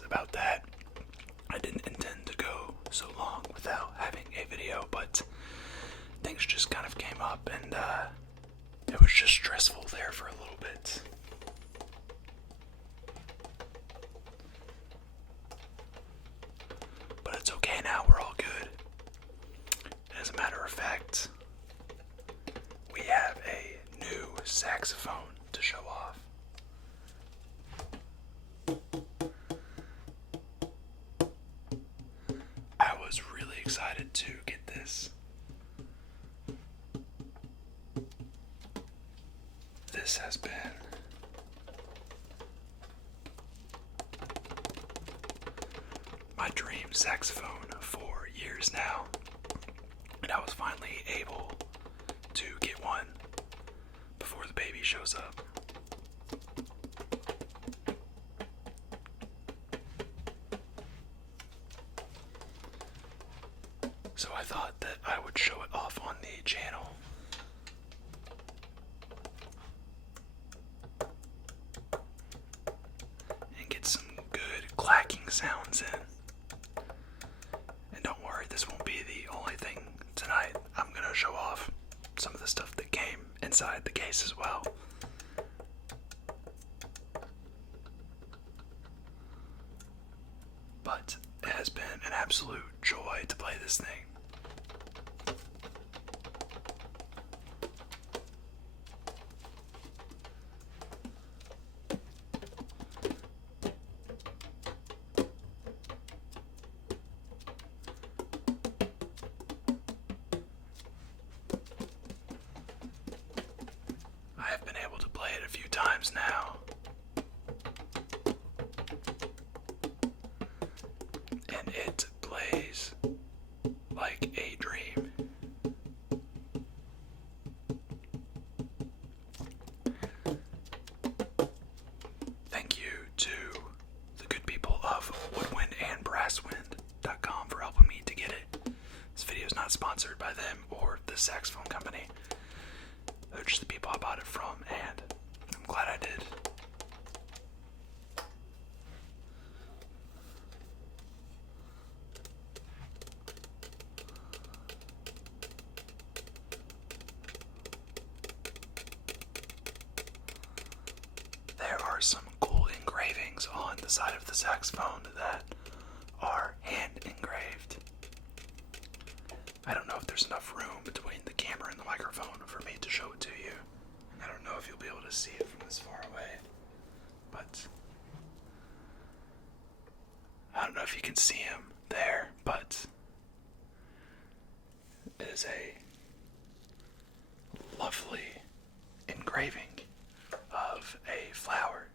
apologize about that. I didn't intend to go so long without having a video, but things just kind of came up, and it was just stressful there for a little bit. But it's okay now, we're all good. As a matter of fact, we have a new saxophone to show off. I was really excited to get this. This has been my dream saxophone for years now, and I was finally able to get one before the baby shows up. So I thought that I would show it off on the channel. And get some good clacking sounds in. And don't worry, this won't be the only thing tonight. I'm gonna show off some of the stuff that came inside the case as well. But it has been an absolute joy to play this thing. I have been able to play it a few times now. And it plays like a dream. Thank you to the good people of Woodwind and Brasswind.com for helping me to get it. This video is not sponsored by them or the saxophone company. They're just the people I bought it from, and I'm glad I did. There are some cool engravings on the side of the saxophone that are hand engraved. I don't know if there's enough room between the camera and the microphone for me to show it to you. I don't know if you'll be able to see it from this far away, but I don't know if you can see him there, but it is a lovely engraving of a flower.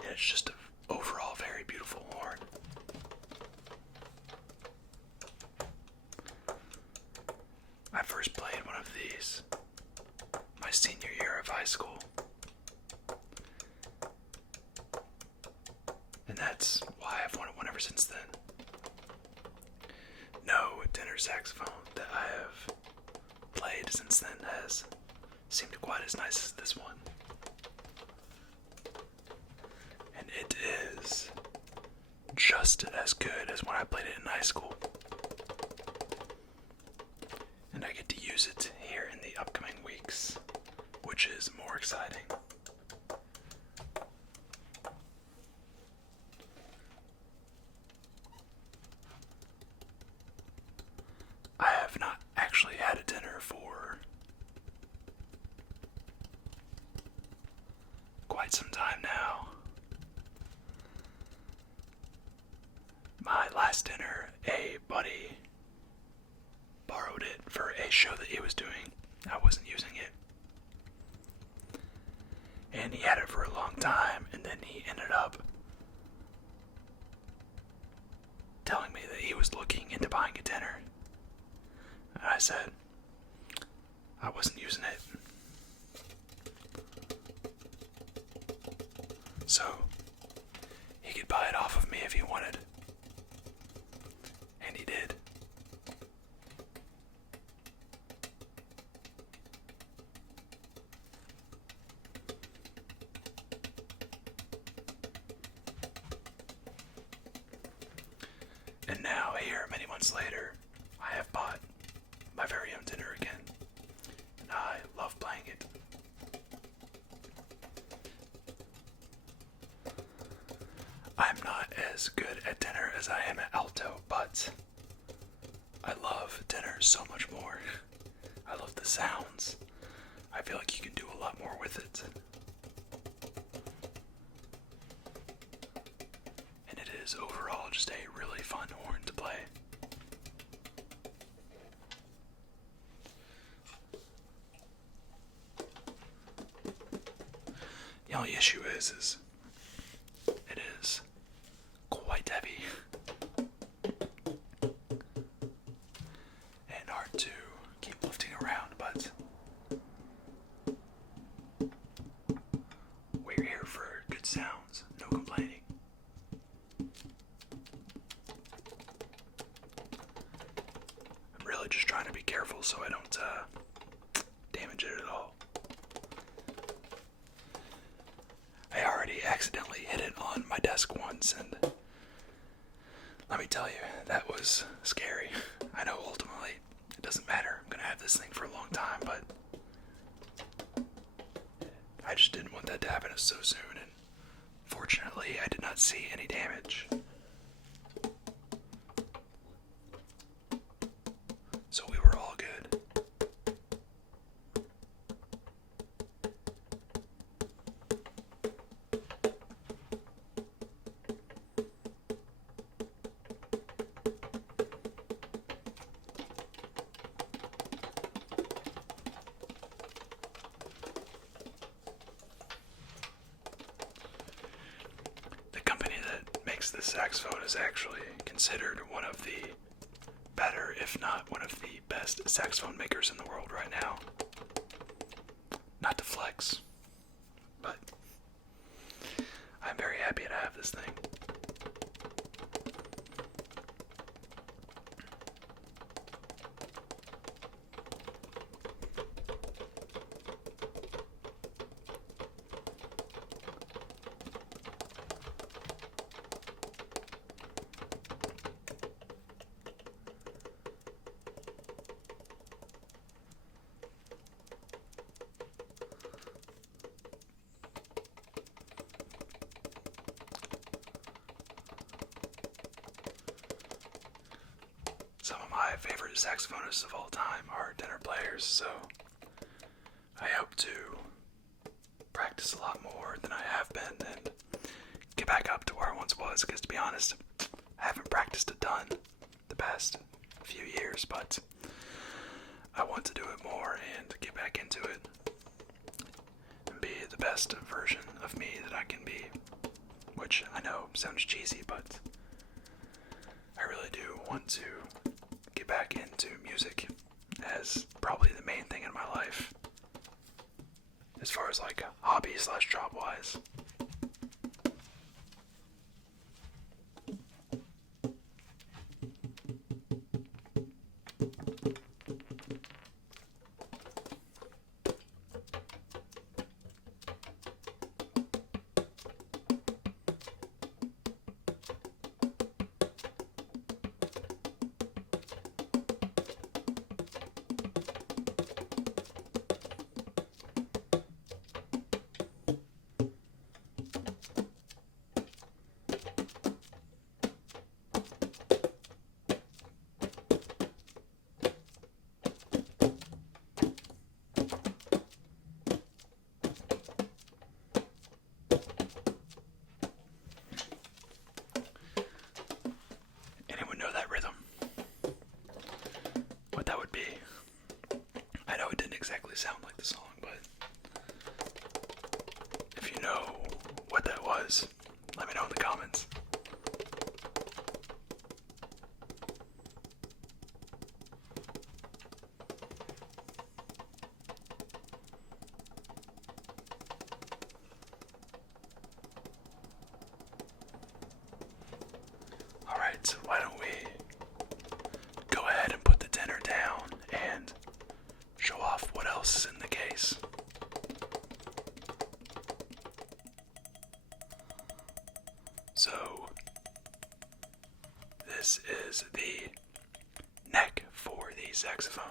And it's just an overall very beautiful horn. I first played one of these my senior year of high school. And that's why I've wanted one ever since then. No tenor saxophone that I have played since then has seemed quite as nice as this one. And it is just as good as when I played it in high school. And I get to use it here in the upcoming weeks, which is more exciting. I have not actually had a tenor for quite some time now. My last tenor, a buddy borrowed it for a show that he was doing. I wasn't using it. And he had it for a long time, and then he ended up telling me that he was looking into buying a tenor. And I said I wasn't using it. So he could buy it off of me if he wanted. And he did. months later, I have bought my very own tenor again, and I love playing it. I'm not as good at tenor as I am at alto, but I love tenor so much more. I love the sounds. I feel like you can do a lot more with it. And it is overall just a really fun horn to play. The only issue is it is quite heavy and hard to keep lifting around, but we're here for good sounds, no complaining. I'm really just trying to be careful so I don't damage it at all. I already accidentally hit it on my desk once, and let me tell you, that was scary. I know ultimately it doesn't matter. I'm going to have this thing for a long time, but I just didn't want that to happen so soon, and fortunately I did not see any damage. So we were all good. The company that makes this saxophone is actually considered one of the better, if not one of the best saxophone makers in the world right now. Not to flex, but I'm very happy to have this thing. Some of my favorite saxophonists of all time are tenor players, so I hope to practice a lot more than I have been and get back up to where I once was, because to be honest, I haven't practiced a ton the past few years, but I want to do it more and get back into it and be the best version of me that I can be, which I know sounds cheesy, but I really do want to get back into music as probably the main thing in my life, as far as like hobby / job wise. Exactly sound like the song, but if you know what that was, let me know in the comments. Alright, why don't we go ahead and put the tenor down and show off what else is in the case. So, this is the the saxophone.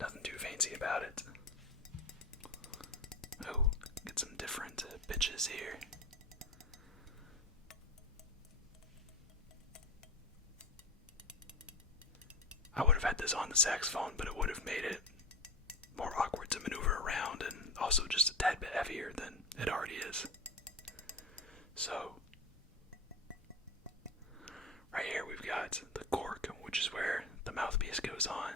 Nothing too fancy about it. Oh, get some different pitches here. I would have had this on the saxophone, but it would have made it more awkward to maneuver around and also just a tad bit heavier than it already is. So, right here we've got the cork, which is where the mouthpiece goes on.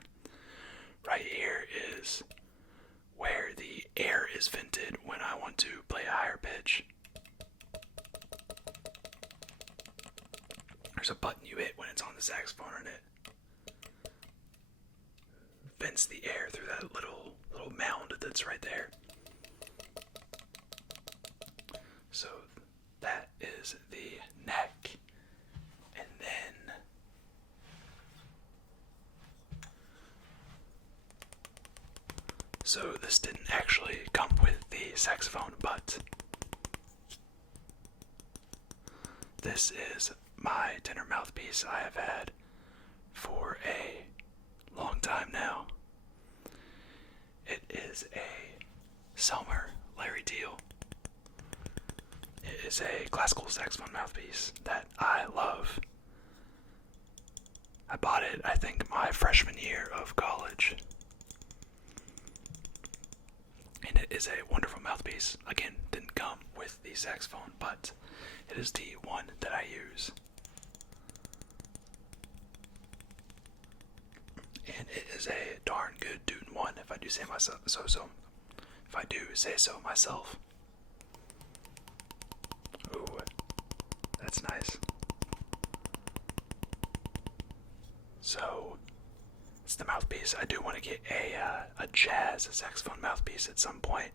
Right here is where the air is vented when I want to play a higher pitch. There's a button you hit when it's on the saxophone, and it vents the air through that little mound that's right there. So that is the neck, and then so this didn't actually come with the saxophone, but this is my tenor mouthpiece I have had for a long time now. It is a Selmer Larry Teal. It is a classical saxophone mouthpiece that I love. I bought it, I think, my freshman year of college. And it is a wonderful mouthpiece. Again, didn't come with the saxophone, but it is the one that I use. And it is a darn good tune one, if I do say myself if I do say so myself. Ooh, that's nice. So it's the mouthpiece. I do want to get a jazz saxophone mouthpiece at some point.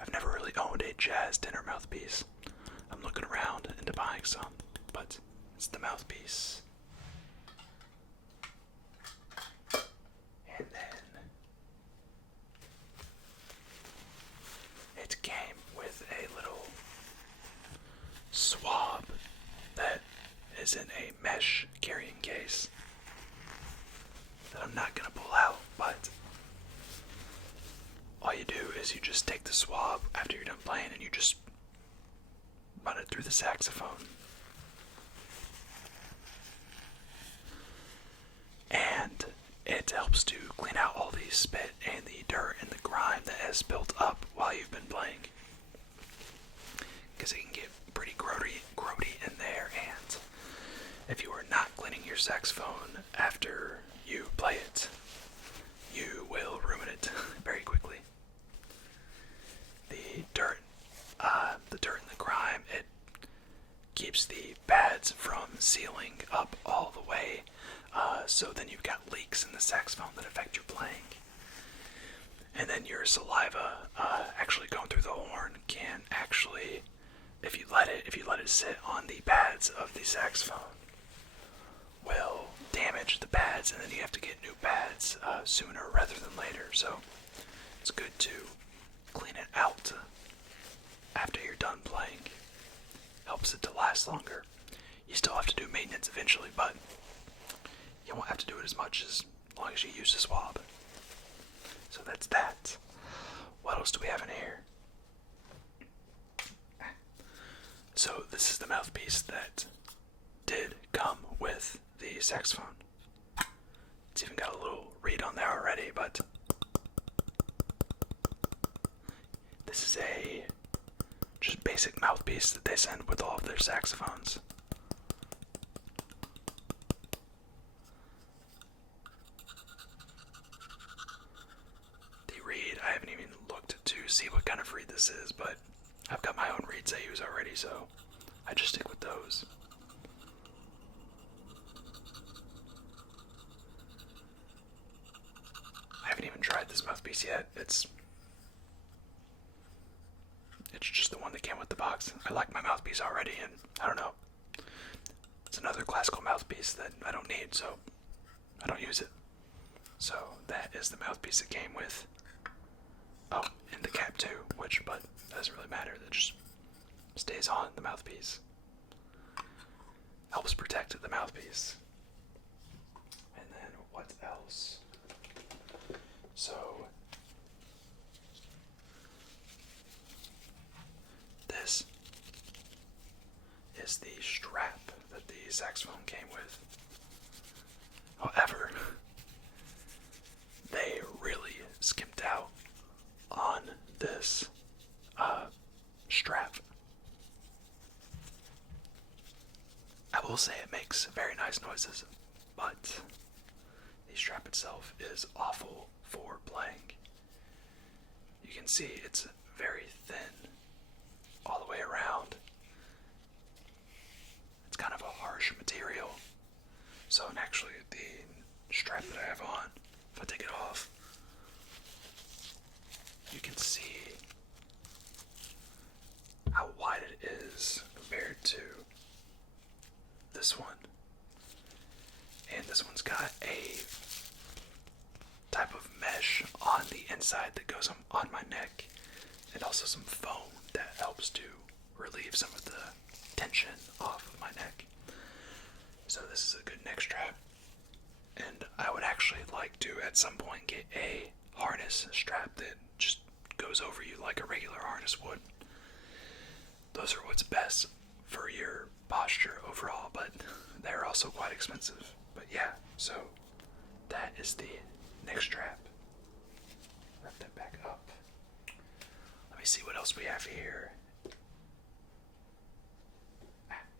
I've never really owned a jazz tenor mouthpiece. I'm looking around into buying some, but it's the mouthpiece. And then it came with a little swab that is in a mesh carrying case that I'm not going to pull out, but all you do is you just take the swab after you're done playing and you just run it through the saxophone. And it helps to clean out all the spit and the dirt and the grime that has built up while you've been playing. Because it can get pretty grody in there, and if you are not cleaning your saxophone after you play it, you will ruin it very quickly. The dirt and the grime, it keeps the pads from sealing up all the way, so then you've got leaks in the saxophone that affect your playing. And then your saliva actually going through the horn can actually, if you let it sit on the pads of the saxophone, will damage the pads, and then you have to get new pads sooner rather than later. So it's good to clean it out after you're done playing. Helps it to last longer. You still have to do maintenance eventually, but you won't have to do it as much as long as you use the swab. So that's that. What else do we have in here? So this is the mouthpiece that did come with the saxophone. It's even got a little reed on there already, but this is a just basic mouthpiece that they send with all of their saxophones. The reed, I haven't even looked to see what kind of reed this is, but I've got my own reeds I use already, so I just stick with those. I haven't even tried this mouthpiece yet. It's just the one that came with the box. I like my mouthpiece already, and I don't know. It's another classical mouthpiece that I don't need, so I don't use it. So that is the mouthpiece it came with. Oh, and the cap too, but doesn't really matter. That just stays on the mouthpiece. helps protect the mouthpiece. And then what else? So this is the strap that the saxophone came with. However, they really skimped out on this strap. I will say it makes very nice noises, but the strap itself is awful for playing. You can see it's very thin all the way around. It's kind of a harsh material. So, and actually the strap that I have on, if I take it off, you can see how wide it is compared to this one. And this one's got a type of mesh on the inside that goes on my neck, and also some foam that helps to relieve some of the tension off of my neck. So this is a good neck strap, and I would actually like to at some point get a harness strap that just goes over you like a regular harness would. Those are what's best for your posture overall, but they're also quite expensive. But yeah, so that is the neck strap. Wrap that back up. Let me see what else we have here.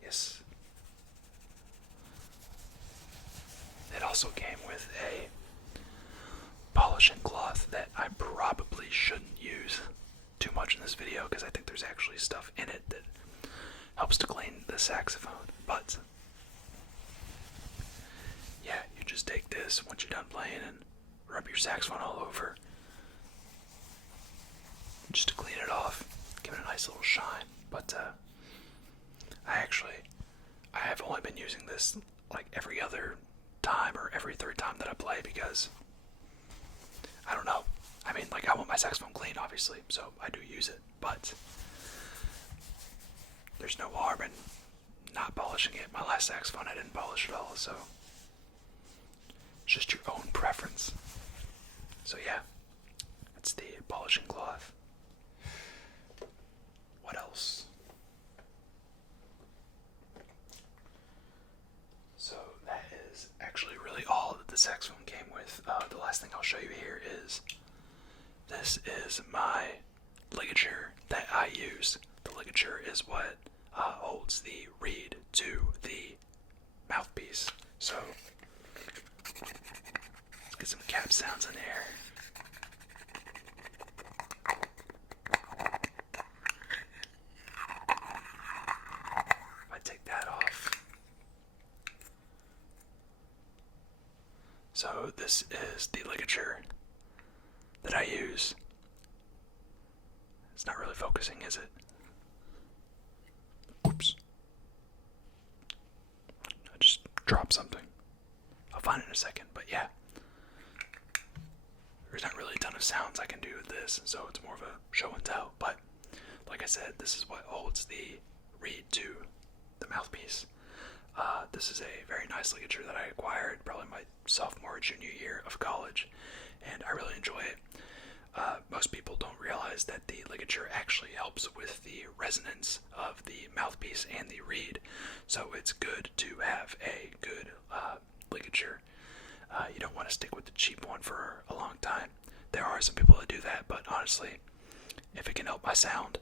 Yes. It also came with a polishing cloth that I probably shouldn't use too much in this video because I think there's actually stuff in it that helps to clean the saxophone. But yeah, you just take this once you're done playing and rub your saxophone all over just to clean it off, give it a nice little shine. But I have only been using this like every other time or every third time that I play because I don't know. I mean, like, I want my saxophone clean, obviously, so I do use it, but there's no harm in not polishing it. My last saxophone I didn't polish at all, so it's just your own preference. So yeah, that's the polishing cloth. What else? So that is actually really all that the saxophone came with. The last thing I'll show you here is this is my ligature that I use. The ligature is what holds the reed to the mouthpiece. So let's get some cap sounds in here. If I take that off. So this is the ligature that I use. It's not really focusing, is it? Oops. I just dropped something. I'll find it in a second, but yeah. There's not really a ton of sounds I can do with this, so it's more of a show and tell. But like I said, this is what holds the reed to the mouthpiece. This is a very nice ligature that I acquired probably my sophomore or junior year of college, and I really enjoy it. Most people don't realize that the ligature actually helps with the resonance of the mouthpiece and the reed, so it's good to have a good ligature. You don't want to stick with the cheap one for a long time. There are some people that do that, but honestly, if it can help my sound,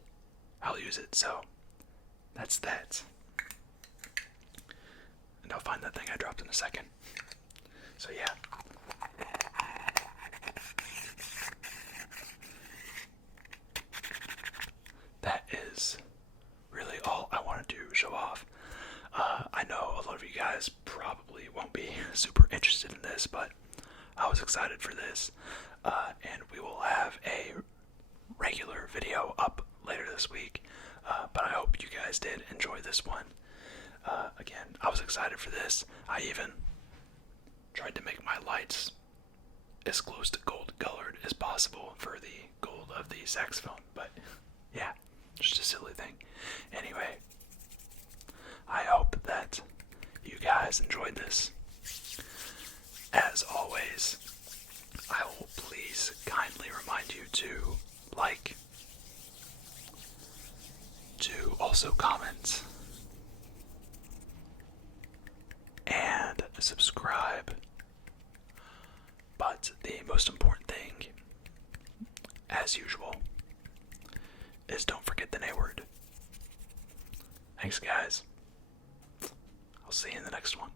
I'll use it. So that's that. And I'll find that thing I dropped in a second. So yeah. That is really all I wanted to show off. I know a lot of you guys probably won't be super interested in this, but I was excited for this. And we will have a regular video up later this week. But I hope you guys did enjoy this one. Again, I was excited for this. I even tried to make my lights as close to gold colored as possible for the gold of the saxophone. But yeah, just a silly thing. Anyway, I hope that you guys enjoyed this. As always, I will please kindly remind you to like, to also comment, and subscribe. But the most important thing, as usual, is don't forget the N word. Thanks, guys. I'll see you in the next one.